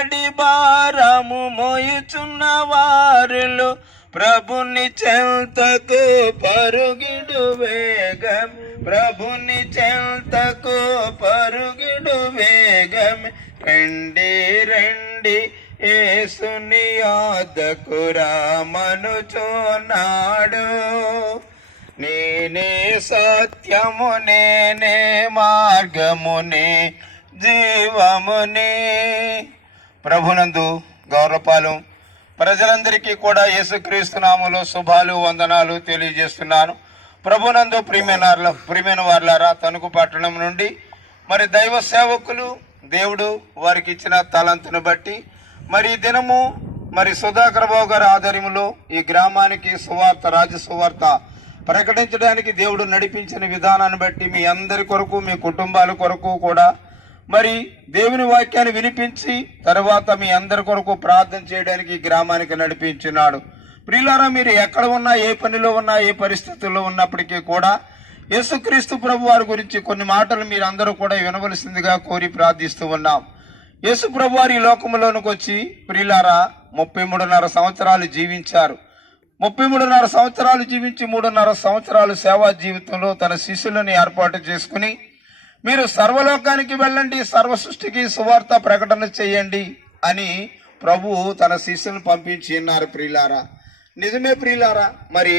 నడి భారము మోయుచున్న వారిలో ప్రభుని చెంతకు పరుగిడు వేగం, ప్రభుని చెంతకు పరుగిడు వేగం. రండి రండి యేసుని యొద్దకు రామనుచున్నాడు. నేనే సత్యము, నేనే మార్గమునే, జీవమునే. ప్రభునందు గౌరవపాలెం ప్రజలందరికీ కూడా యేసుక్రీస్తు నామములో శుభాలు వందనాలు తెలియజేస్తున్నాను. ప్రభునందు ప్రియమైన వారులారా, తణుకు పట్టణం నుండి మరి దైవ సేవకులు దేవుడు వారికి ఇచ్చిన తలంతును బట్టి మరి దినము మరి సుధాకర్ బాబు గారి ఆధ్వర్యంలో ఈ గ్రామానికి సువార్త, రాజ్య సువార్త ప్రకటించడానికి దేవుడు నడిపించిన విధానాన్ని బట్టి మీ అందరి కొరకు, మీ కుటుంబాల కొరకు కూడా మరి దేవుని వాక్యాన్ని వినిపించి తర్వాత మీ అందరి కొరకు ప్రార్థన చేయడానికి ఈ గ్రామానికి నడిపించున్నాడు. ప్రియులారా, మీరు ఎక్కడ ఉన్నా, ఏ పనిలో ఉన్నా, ఏ పరిస్థితుల్లో ఉన్నప్పటికీ కూడా యేసుక్రీస్తు ప్రభు వారి గురించి కొన్ని మాటలు మీరు అందరూ కూడా వినవలసిందిగా కోరి ప్రార్థిస్తూ ఉన్నాం. యేసు ప్రభు వారి ఈ లోకంలోనికి వచ్చి ప్రియులారా 33.5 సంవత్సరాలు జీవించారు. 33.5 సంవత్సరాలు జీవించి 3.5 సంవత్సరాలు సేవా జీవితంలో తన శిష్యులను ఏర్పాటు చేసుకుని మీరు సర్వలోకానికి వెళ్ళండి, సర్వ సృష్టికి సువార్త ప్రకటన చేయండి అని ప్రభు తన శిష్యులను పంపించి ఉన్నారు. ప్రియులారా, నిజమే ప్రియులారా. మరి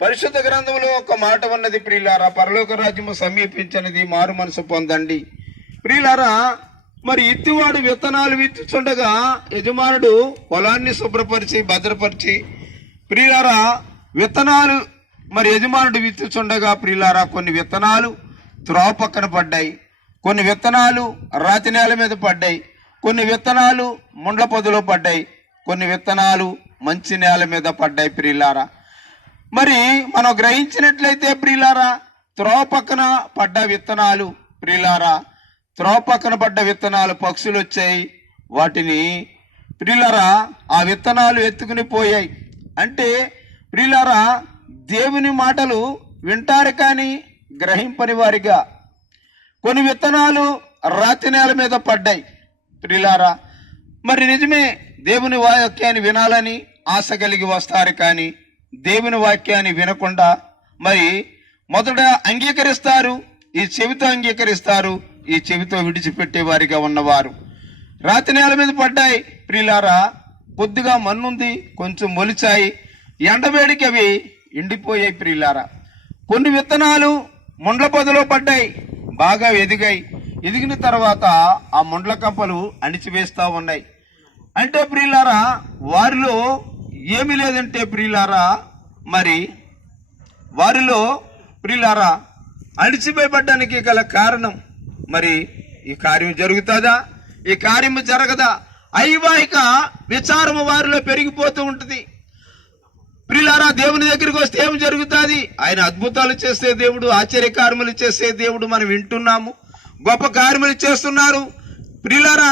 పరిశుద్ధ గ్రంథంలో ఒక మాట ఉన్నది ప్రియులారా, పరలోక రాజ్యము సమీపించినది, మారు మనసు పొందండి. ప్రియులారా, మరి ఇత్తివాడు విత్తనాలు విత్తుచుండగా యజమానుడు పొలాన్ని శుభ్రపరిచి భద్రపరిచి ప్రియులారా విత్తనాలు మరి యజమానుడు విత్తుచుండగా ప్రియులారా కొన్ని విత్తనాలు త్రోవ పక్కన పడ్డాయి, కొన్ని విత్తనాలు రాతి నేల మీద పడ్డాయి, కొన్ని విత్తనాలు ముండ్ల పొదలో పడ్డాయి, కొన్ని విత్తనాలు మంచి నేల మీద పడ్డాయి. ప్రియులారా, మరి మనం గ్రహించినట్లయితే ప్రియులారా త్రోవ పక్కన పడ్డ విత్తనాలు ప్రియులారా, త్రోవ పక్కన పడ్డ విత్తనాలు పక్షులు వచ్చాయి, వాటిని ప్రియులారా ఆ విత్తనాలు ఎత్తుకుని పోయాయి. అంటే ప్రియులారా దేవుని మాటలు వింటారు కానీ గ్రహింపని వారిగా. కొన్ని విత్తనాలు రాతి నేల మీద పడ్డాయి. ప్రియులారా, మరి నిజమే దేవుని వాక్యాన్ని వినాలని ఆశ కలిగి వస్తారు కానీ దేవుని వాక్యాన్ని వినకుండా మరి మొదట అంగీకరిస్తారు, ఈ చెవితో అంగీకరిస్తారు, ఈ చెవితో విడిచిపెట్టే వారిగా ఉన్నవారు. రాతి నేల మీద పడ్డాయి ప్రియులారా, కొద్దిగా మన్నుంది, కొంచెం మొలిచాయి, ఎండవేడికి అవి ఎండిపోయాయి. ప్రియులారా, కొన్ని విత్తనాలు ముండ్ల పొదలో పడ్డాయి, బాగా ఎదిగాయి, ఎదిగిన తర్వాత ఆ ముండ్ల కంపలు అణిచివేస్తా ఉన్నాయి. అంటే ప్రియులారా వారిలో ఏమి లేదంటే ప్రియులారా మరి వారిలో ప్రియులారా అణిచివేయబడ్డానికి గల కారణం మరి ఈ కార్యం జరుగుతుందా, ఈ కార్యము జరగదా, ఐవాహిక విచారము వారిలో పెరిగిపోతూ ఉంటుంది. ప్రియులారా, దేవుని దగ్గరికి వస్తే ఏం జరుగుతుంది? ఆయన అద్భుతాలు చేసే దేవుడు, ఆశ్చర్యకార్యములు చేసే దేవుడు మనం వింటున్నాము, గొప్ప కార్యములు చేస్తున్నారు. ప్రియులారా,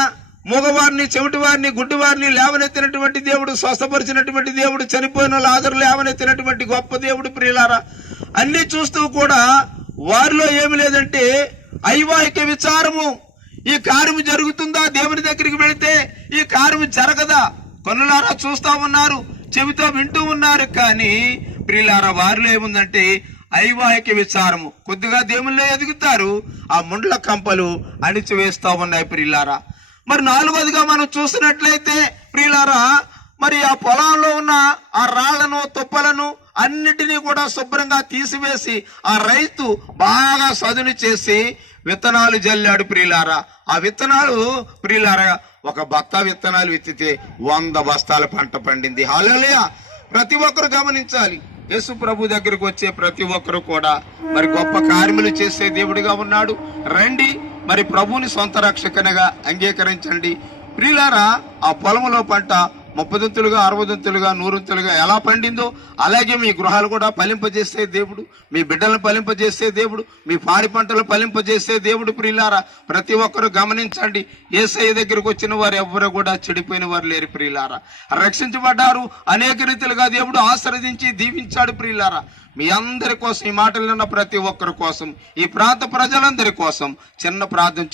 మూగవారిని, చెవిటివారిని, గుడ్డివారిని లేవనెత్తినటువంటి దేవుడు, స్వస్థపరిచినటువంటి దేవుడు, చనిపోయిన లాజరు లేవనెత్తినటువంటి గొప్ప దేవుడు. ప్రియులారా, అన్ని చూస్తూ కూడా వారిలో ఏమి లేదంటే ఐవాహిక విచారము. ఈ కార్యము జరుగుతుందా? దేవుని దగ్గరికి వెళితే ఈ కార్యము జరగదా? కన్నులారా చూస్తా ఉన్నారు, చెవితో వింటూ ఉన్నారు, కానీ ప్రియులారా వారిలో ఏముందంటే ఐవాహిక విచారము. కొద్దిగా దేవుల్లో ఎదుగుతారు, ఆ ముండ్ల కంపలు అణిచివేస్తా ఉన్నాయి. ప్రియులారా, మరి నాలుగోదిగా మనం చూసినట్లయితే ప్రియులారా మరి ఆ పొలంలో ఉన్న ఆ రాళ్లను, తుప్పలను అన్నిటినీ కూడా శుభ్రంగా తీసివేసి ఆ రైతు బాగా సదును చేసి విత్తనాలు జల్లాడు. ప్రియులారా, ఆ విత్తనాలు ప్రియులారా ఒక బత్తా విత్తనాలు విత్తితే 100 బస్తాల పంట పండింది. హల్లెలూయా! ప్రతి ఒక్కరు గమనించాలి, యేసు ప్రభు దగ్గరకు వచ్చే ప్రతి ఒక్కరు కూడా మరి గొప్ప కార్యములు చేసే దేవుడిగా ఉన్నాడు. రండి, మరి ప్రభువుని సొంత రక్షకనగా అంగీకరించండి. ప్రియులారా, ఆ పొలంలో పంట 30 60 100 ఎలా పండిందో అలాగే మీ గృహాలు కూడా ఫలింపజేసే దేవుడు, మీ బిడ్డలను ఫలింపజేసే దేవుడు, మీ పాడి పంటలు ఫలింపజేసే దేవుడు. ప్రియులారా, ప్రతి ఒక్కరు గమనించండి, యేసయ్య దగ్గరకు వచ్చిన వారు ఎవ్వరూ కూడా చెడిపోయిన వారు లేరు. ప్రియులారా, రక్షించబడ్డారు, అనేక రీతిలుగా దేవుడు ఆశీర్వదించి దీవించాడు. ప్రియులారా, మీ అందరి కోసం, ఈ మాటలు విన్న ప్రతి ఒక్కరి కోసం, ఈ ప్రాంత ప్రజలందరి కోసం చిన్న ప్రార్థన